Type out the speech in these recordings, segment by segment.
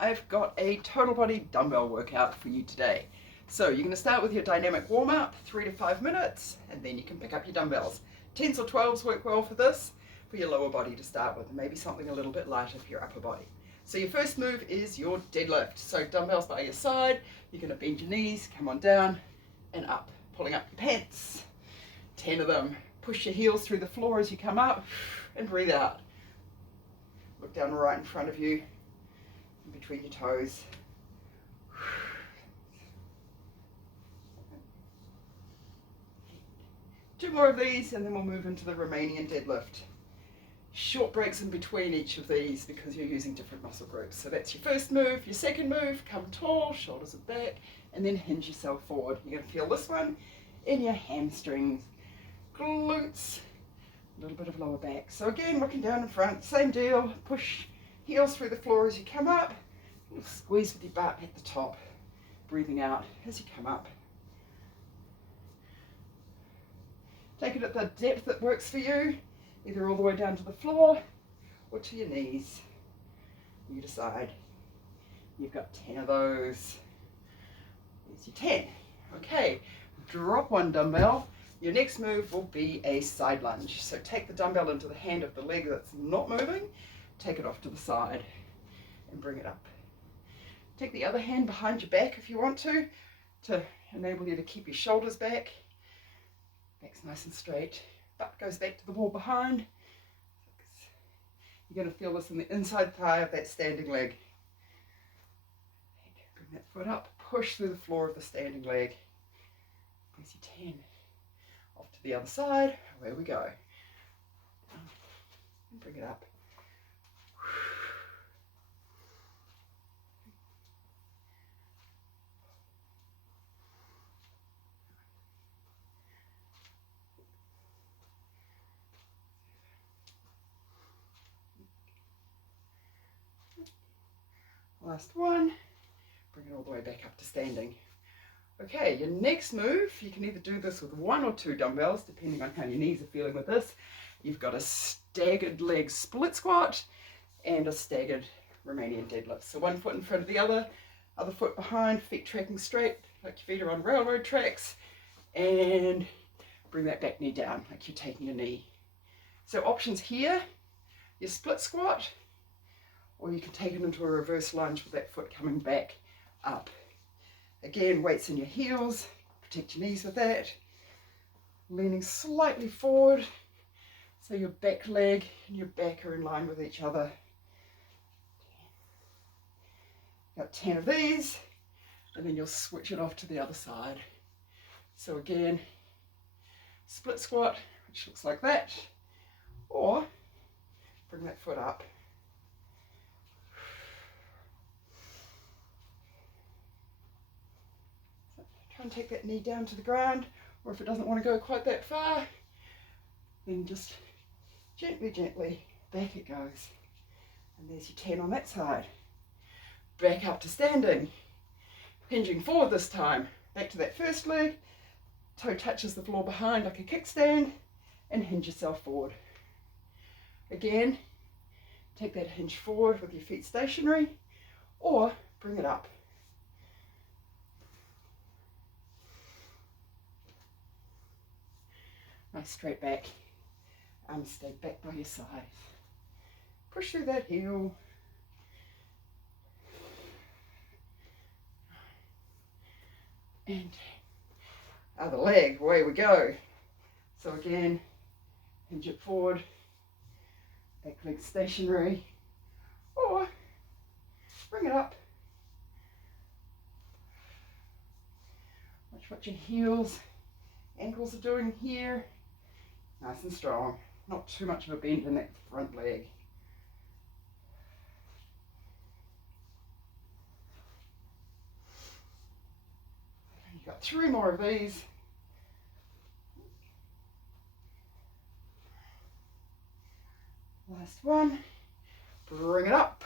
I've got a total body dumbbell workout for you today. So you're going to start with your dynamic warm-up, 3 to 5 minutes, and then you can pick up your dumbbells. 10s or 12s work well for this, for your lower body to start with, and maybe something a little bit lighter for your upper body. So your first move is your deadlift. So dumbbells by your side, you're going to bend your knees, come on down and up, pulling up your pants. 10 of them. Push your heels through the floor as you come up and breathe out. Look down right in front of you, in between your toes. 2 more of these and then we'll move into the Romanian deadlift. Short breaks in between each of these because you're using different muscle groups. So that's your first move. Your second move, come tall, shoulders are back, and then hinge yourself forward. You're going to feel this one in your hamstrings, glutes, a little bit of lower back. So again, looking down in front, same deal. Push heels through the floor as you come up. Squeeze with your butt at the top, breathing out as you come up. Take it at the depth that works for you, either all the way down to the floor or to your knees. You decide. You've got 10 of those. Here's your 10. Okay, drop one dumbbell. Your next move will be a side lunge. So take the dumbbell into the hand of the leg that's not moving, take it off to the side and bring it up. Take the other hand behind your back if you want to enable you to keep your shoulders back. Back's nice and straight. Butt goes back to the wall behind. You're going to feel this in the inside thigh of that standing leg. Bring that foot up, push through the floor of the standing leg. There's your 10. Off to the other side. Away we go. And bring it up. Last one, bring it all the way back up to standing. Okay, your next move, you can either do this with 1 or 2 dumbbells, depending on how your knees are feeling with this. You've got a staggered leg split squat and a staggered Romanian deadlift. So one foot in front of the other foot behind, feet tracking straight, like your feet are on railroad tracks, and bring that back knee down, like you're taking a knee. So options here, your split squat, or you can take it into a reverse lunge with that foot coming back up. Again, weights in your heels, protect your knees with that. Leaning slightly forward, so your back leg and your back are in line with each other. Got 10 of these, and then you'll switch it off to the other side. So again, split squat, which looks like that, or bring that foot up. Try and take that knee down to the ground, or if it doesn't want to go quite that far, then just gently, gently, back it goes. And there's your 10 on that side. Back up to standing. Hinging forward this time. Back to that first leg. Toe touches the floor behind like a kickstand, and hinge yourself forward. Again, take that hinge forward with your feet stationary, or bring it up. Nice straight back, arms stay back by your side. Push through that heel. And other leg, away we go. So again, hinge it forward, back leg stationary, or bring it up. Watch what your heels, ankles are doing here. Nice and strong, not too much of a bend in that front leg. You've got 3 more of these. Last one, bring it up,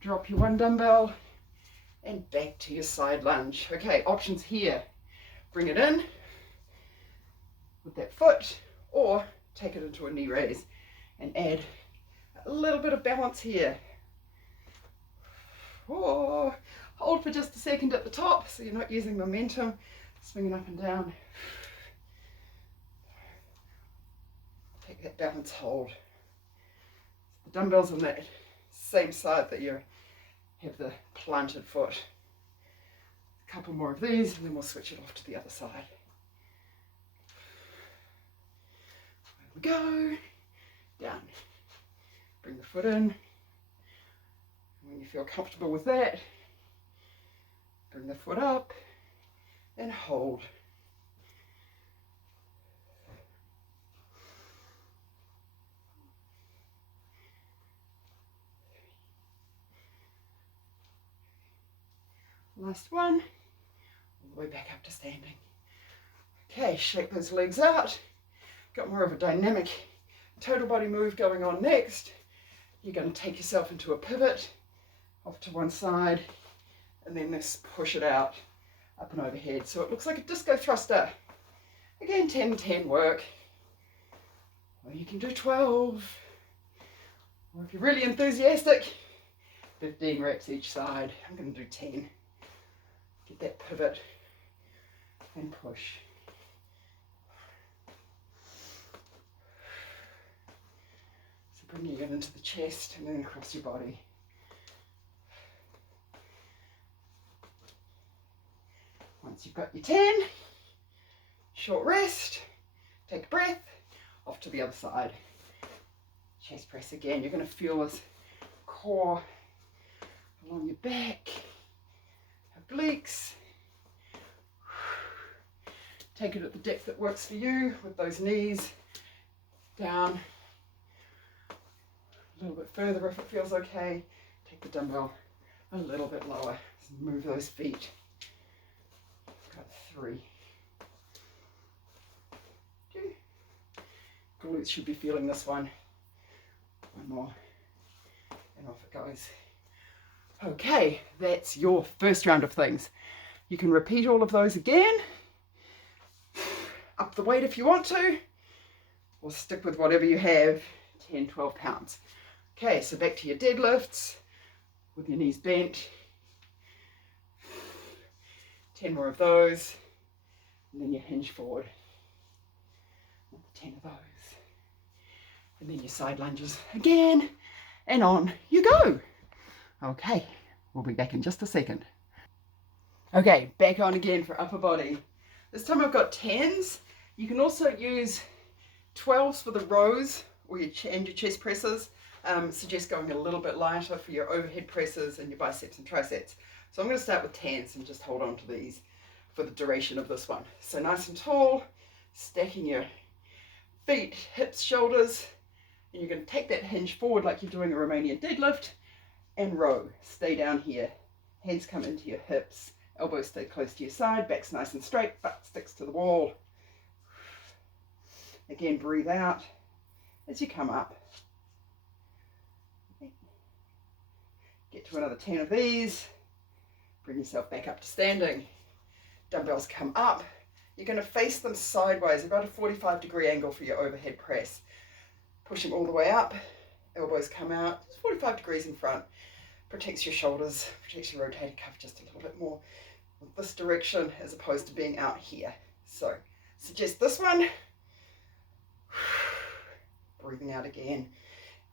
drop your 1 dumbbell and back to your side lunge. Okay, options here, bring it in with that foot, or take it into a knee raise and add a little bit of balance here. 4. Hold for just a second at the top so you're not using momentum, swinging up and down. Take that balance hold. The dumbbells on that same side that you have the planted foot. A couple more of these and then we'll switch it off to the other side. There we go. Down. Bring the foot in. When you feel comfortable with that, bring the foot up and hold. Last one, all the way back up to standing. Okay, shake those legs out. Got more of a dynamic total body move going on next. You're going to take yourself into a pivot, off to one side, and then this push it out, up and overhead. So it looks like a disco thruster. Again, 10-10 work. Or you can do 12. Or if you're really enthusiastic, 15 reps each side. I'm going to do 10. Get that pivot and push. So bringing it into the chest and then across your body. Once you've got your 10, short rest, take a breath, off to the other side. Chest press again. You're going to feel this core along your back, obliques. Take it at the depth that works for you with those knees down. A little bit further if it feels okay. Take the dumbbell a little bit lower. Just move those feet. Got 3. 2. Glutes should be feeling this one. One more. And off it goes. Okay, that's your first round of things. You can repeat all of those again. Up the weight if you want to, or stick with whatever you have, 10, 12 pounds. Okay, so back to your deadlifts with your knees bent. 10 more of those, and then you hinge forward. 10 of those. And then your side lunges again, and on you go. Okay, we'll be back in just a second. Okay, back on again for upper body. This time I've got 10s. You can also use 12s for the rows or your chest presses. Suggest going a little bit lighter for your overhead presses and your biceps and triceps. So I'm going to start with 10s and just hold on to these for the duration of this one. So nice and tall, stacking your feet, hips, shoulders, and you're going to take that hinge forward like you're doing a Romanian deadlift and row. Stay down here. Hands come into your hips. Elbows stay close to your side, back's nice and straight, butt sticks to the wall. Again, breathe out as you come up. Get to another 10 of these. Bring yourself back up to standing. Dumbbells come up. You're going to face them sideways, about a 45-degree angle for your overhead press. Push them all the way up. Elbows come out, just 45 degrees in front. Protects your shoulders, protects your rotator cuff just a little bit more with this direction as opposed to being out here. So suggest this one. Breathing out again.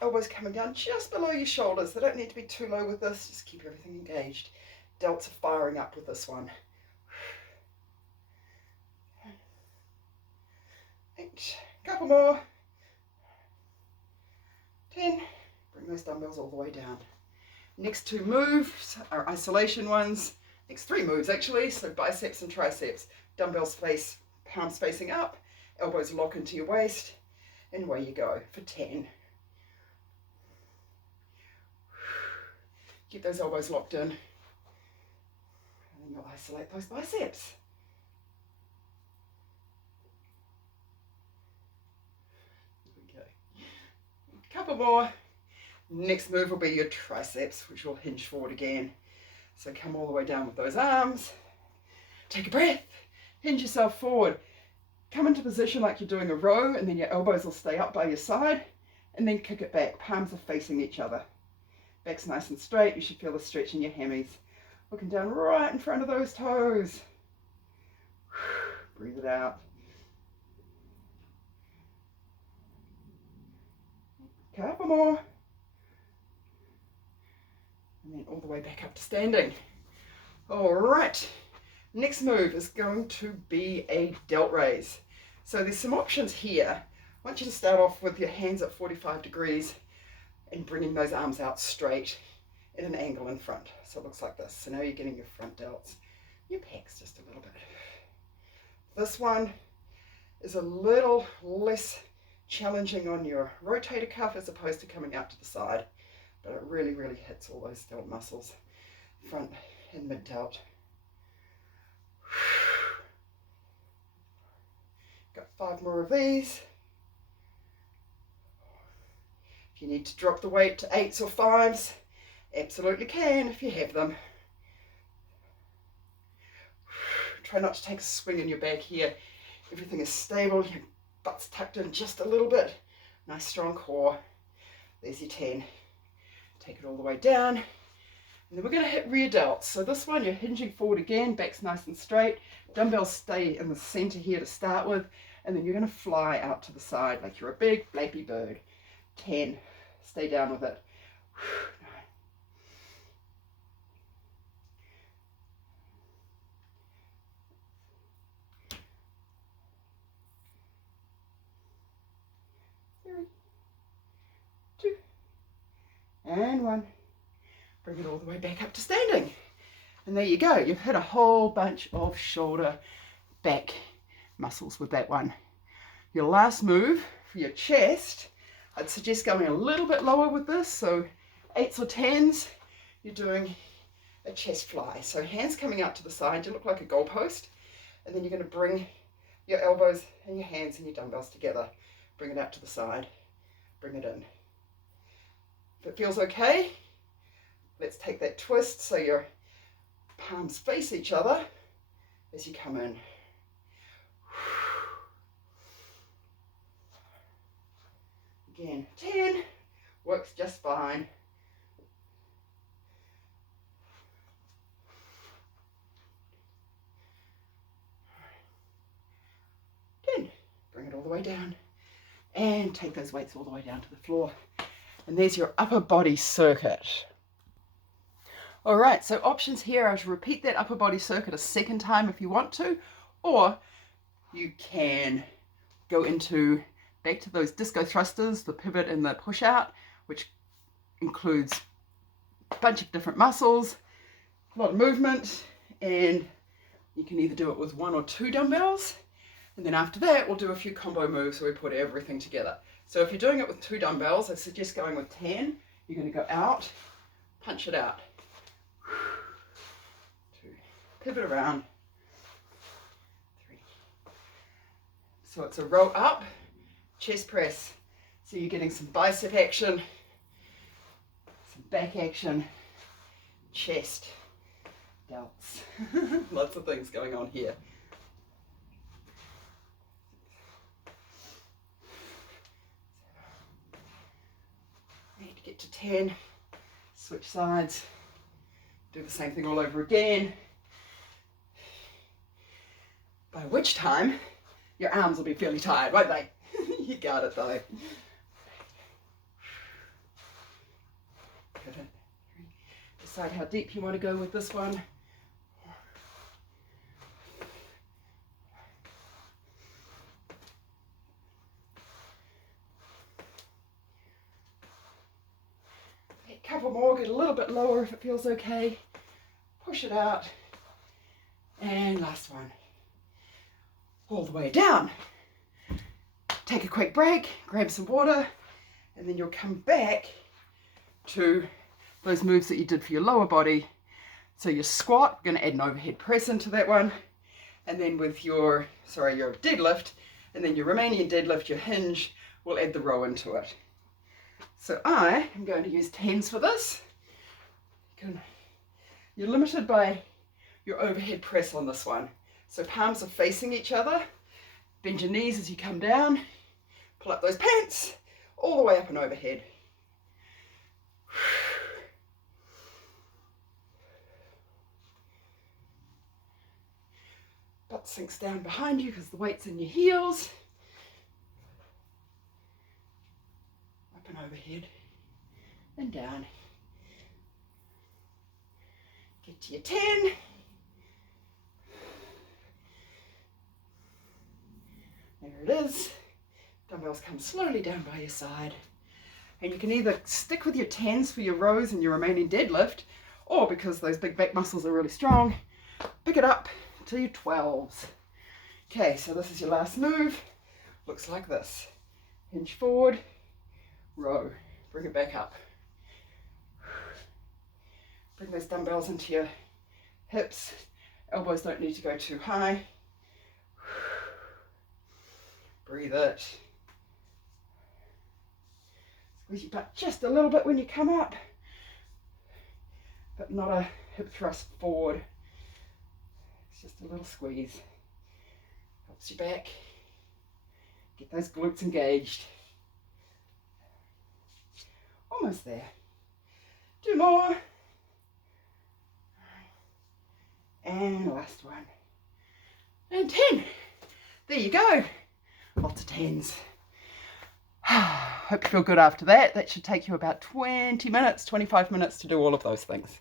Elbows coming down just below your shoulders. They don't need to be too low with this. Just keep everything engaged. Delts are firing up with this one. 8. Couple more. 10. Bring those dumbbells all the way down. Next 2 moves are isolation ones. Next 3 moves actually. So biceps and triceps. Dumbbells face, palms facing up. Elbows lock into your waist. And away you go for 10. Get those elbows locked in. And then you'll isolate those biceps. Okay. A couple more. Next move will be your triceps, which will hinge forward again. So come all the way down with those arms. Take a breath. Hinge yourself forward. Come into position like you're doing a row, and then your elbows will stay up by your side, and then kick it back. Palms are facing each other. Back's nice and straight. You should feel the stretch in your hammies. Looking down right in front of those toes. Breathe it out. Couple more. And then all the way back up to standing. All right. Next move is going to be a delt raise. So there's some options here. I want you to start off with your hands at 45 degrees and bringing those arms out straight at an angle in front. So it looks like this. So now you're getting your front delts, your pecs just a little bit. This one is a little less challenging on your rotator cuff as opposed to coming out to the side, but it really, really hits all those delt muscles, front and mid delt. Got 5 more of these. If you need to drop the weight to 8s or 5s, absolutely can if you have them. Try not to take a swing in your back here. Everything is stable, your butt's tucked in just a little bit. Nice strong core. There's your 10. Take it all the way down. And then we're going to hit rear delts. So this one, you're hinging forward again, back's nice and straight. Dumbbells stay in the center here to start with. And then you're going to fly out to the side like you're a big flappy bird. 10. Stay down with it. 9. 3, 2, and 1. Bring it all the way back up to standing. And there you go. You've hit a whole bunch of shoulder, back muscles with that one. Your last move for your chest, I'd suggest going a little bit lower with this. So 8s or 10s, you're doing a chest fly. So hands coming out to the side, you look like a goalpost. And then you're going to bring your elbows and your hands and your dumbbells together. Bring it out to the side. Bring it in. If it feels okay, let's take that twist so your palms face each other as you come in. Again, 10, works just fine. 10, bring it all the way down and take those weights all the way down to the floor. And there's your upper body circuit. All right, so options here are to repeat that upper body circuit a second time if you want to, or you can go into back to those disco thrusters, the pivot and the push out, which includes a bunch of different muscles, a lot of movement, and you can either do it with 1 or 2 dumbbells. And then after that, we'll do a few combo moves where we put everything together. So if you're doing it with 2 dumbbells, I suggest going with 10. You're going to go out, punch it out. 2, pivot around. 3. So it's a row up, chest press. So you're getting some bicep action, some back action, chest, delts. Lots of things going on here. Need to get to 10, switch sides, do the same thing all over again, by which time your arms will be fairly tired, won't they? You got it though. Decide how deep you want to go with this one. A couple more, get a little bit lower if it feels okay. Push it out. And last one. All the way down. Take a quick break, grab some water, and then you'll come back to those moves that you did for your lower body. So your squat, we're going to add an overhead press into that one. And then with your deadlift, and then your Romanian deadlift, your hinge, we'll add the row into it. So I am going to use 10s for this. You're limited by your overhead press on this one. So palms are facing each other. Bend your knees as you come down. Pull up those pants all the way up and overhead. sinks down behind you because the weight's in your heels. Up and overhead and down. Get to your 10. There it is. Dumbbells come slowly down by your side. And you can either stick with your 10s for your rows and your Romanian deadlift, or because those big back muscles are really strong, pick it up to your 12s. Okay, so this is your last move. Looks like this. Hinge forward, row. Bring it back up. Bring those dumbbells into your hips. Elbows don't need to go too high. Breathe it. Squeeze your butt just a little bit when you come up, but not a hip thrust forward. It's just a little squeeze. Helps your back. Get those glutes engaged. Almost there. 2 more. And last one. And 10. There you go. Lots of 10s. Hope you feel good after that. That should take you about 20 minutes, 25 minutes to do all of those things.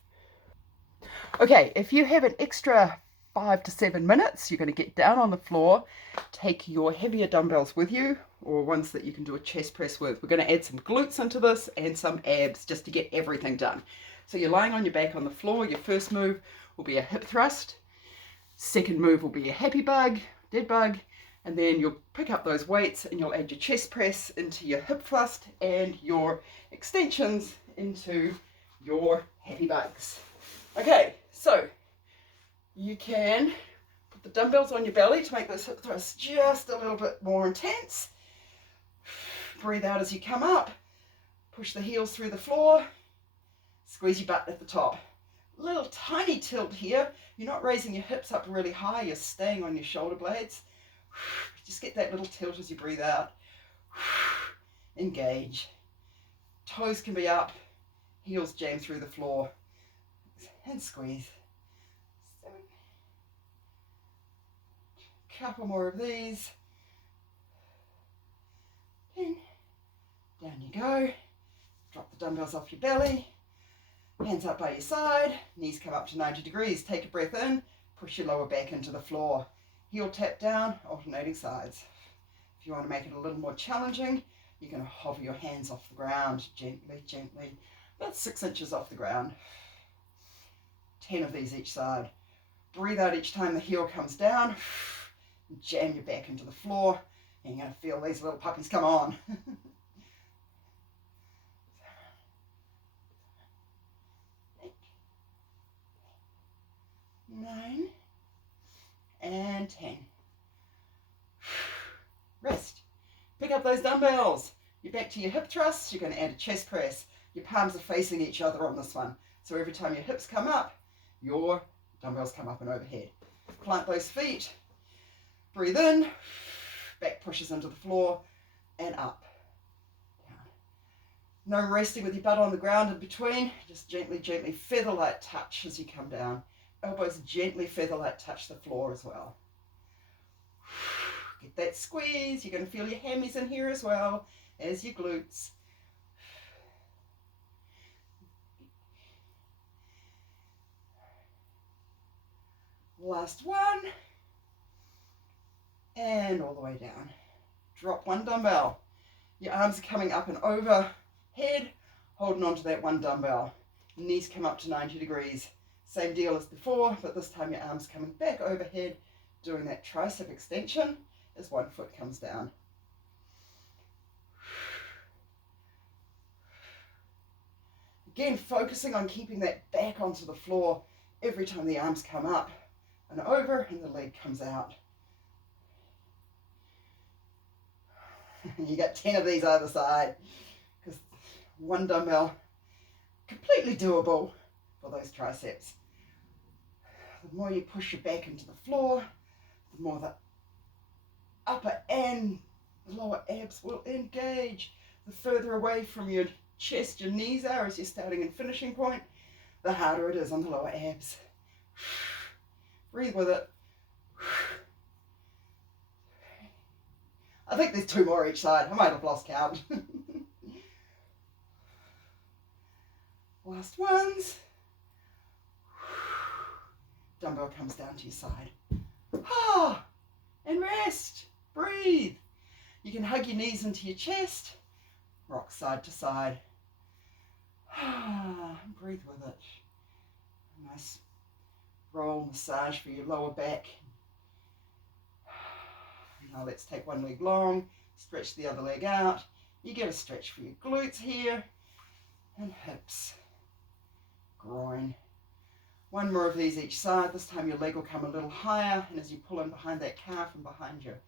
Okay, if you have an extra 5 to 7 minutes, you're going to get down on the floor, take your heavier dumbbells with you, or ones that you can do a chest press with. We're going to add some glutes into this and some abs just to get everything done. So you're lying on your back on the floor. Your first move will be a hip thrust. Second move will be a happy bug, dead bug. And then you'll pick up those weights and you'll add your chest press into your hip thrust and your extensions into your happy bugs. Okay, so you can put the dumbbells on your belly to make those hip thrusts just a little bit more intense. Breathe out as you come up. Push the heels through the floor. Squeeze your butt at the top. Little tiny tilt here. You're not raising your hips up really high. You're staying on your shoulder blades. Just get that little tilt as you breathe out. Engage. Toes can be up. Heels jam through the floor. And squeeze. 7. Couple more of these. 10. Down you go. Drop the dumbbells off your belly. Hands up by your side. Knees come up to 90 degrees. Take a breath in. Push your lower back into the floor. Heel tap down, alternating sides. If you want to make it a little more challenging, you're going to hover your hands off the ground gently, gently, about 6 inches off the ground. 10 of these each side. Breathe out each time the heel comes down. Jam your back into the floor, and you're going to feel these little puppies come on. 8, 9, and 10. Rest. Pick up those dumbbells. You're back to your hip thrusts. You're going to add a chest press. Your palms are facing each other on this one. So every time your hips come up, your dumbbells come up and overhead. Plant those feet. Breathe in. Back pushes into the floor and up. Down. No resting with your butt on the ground in between. Just gently, gently feather light touch as you come down. Elbows gently feather light touch the floor as well. Get that squeeze. You're going to feel your hammies in here as well as your glutes. Last one. And all the way down. Drop one dumbbell. Your arms are coming up and overhead, holding onto that one dumbbell. Knees come up to 90 degrees. Same deal as before, but this time your arms coming back overhead, doing that tricep extension as one foot comes down. Again, focusing on keeping that back onto the floor every time the arms come up and over and the leg comes out. You got 10 of these either side, because one dumbbell, completely doable for those triceps. The more you push your back into the floor, the more the upper and the lower abs will engage. The further away from your chest your knees are as you're starting and finishing point, the harder it is on the lower abs. Breathe with it. I think there's 2 more each side. I might have lost count. Last ones. Dumbbell comes down to your side. Ah, and rest. Breathe. You can hug your knees into your chest. Rock side to side. Breathe with it. Nice roll massage for your lower back. Now let's take one leg long, stretch the other leg out. You get a stretch for your glutes here and hips, groin. One more of these each side. This time your leg will come a little higher, and as you pull in behind that calf and behind your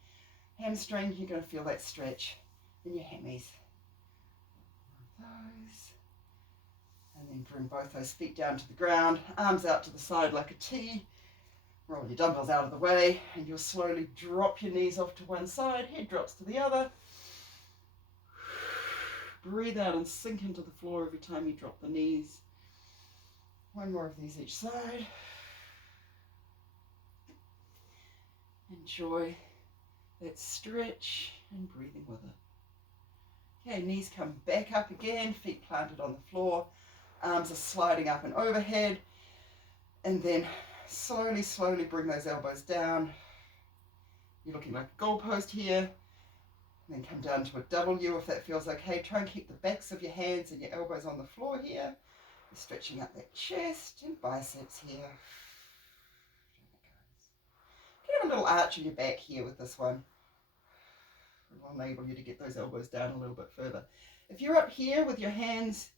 hamstring, you're going to feel that stretch in your hammies. Those. And then bring both those feet down to the ground, arms out to the side like a T. Roll your dumbbells out of the way, and you'll slowly drop your knees off to one side, head drops to the other. Breathe out and sink into the floor every time you drop the knees. One more of these each side. Enjoy that stretch and breathing with it. Okay, knees come back up again, feet planted on the floor, arms are sliding up and overhead, and then slowly bring those elbows down. You're looking like a goalpost here. And then come down to a W if that feels okay. Try and keep the backs of your hands and your elbows on the floor here. You're stretching out that chest and biceps here. Get a little arch in your back here with this one. It'll enable you to get those elbows down a little bit further. If you're up here with your hands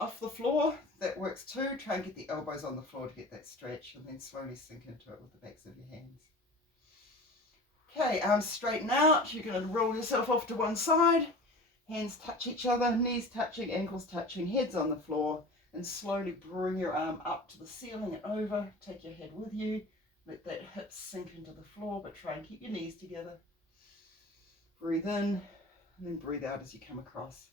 off the floor, that works too. Try and get the elbows on the floor to get that stretch, and then slowly sink into it with the backs of your hands. Okay, arms straighten out. You're going to roll yourself off to one side. Hands touch each other, knees touching, ankles touching, heads on the floor, and slowly bring your arm up to the ceiling and over. Take your head with you. Let that hip sink into the floor, but try and keep your knees together. Breathe in, and then breathe out as you come across.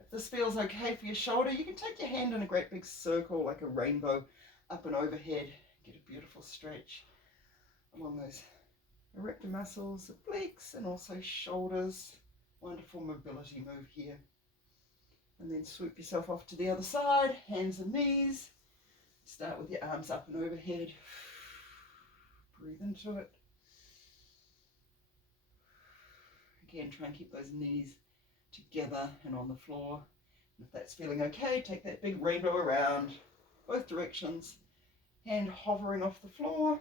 If this feels okay for your shoulder, you can take your hand in a great big circle like a rainbow up and overhead. Get a beautiful stretch along those erector muscles, obliques, and also shoulders. Wonderful mobility move here. And then swoop yourself off to the other side, hands and knees. Start with your arms up and overhead. Breathe into it. Again, try and keep those knees together and on the floor. And if that's feeling okay, take that big rainbow around both directions. Hand hovering off the floor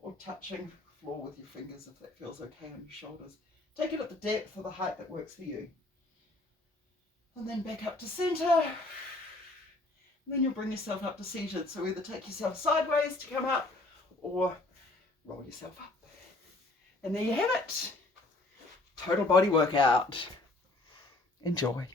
or touching the floor with your fingers if that feels okay on your shoulders. Take it at the depth or the height that works for you. And then back up to center. And then you'll bring yourself up to seated. So either take yourself sideways to come up or roll yourself up. And there you have it. Total body workout. Enjoy.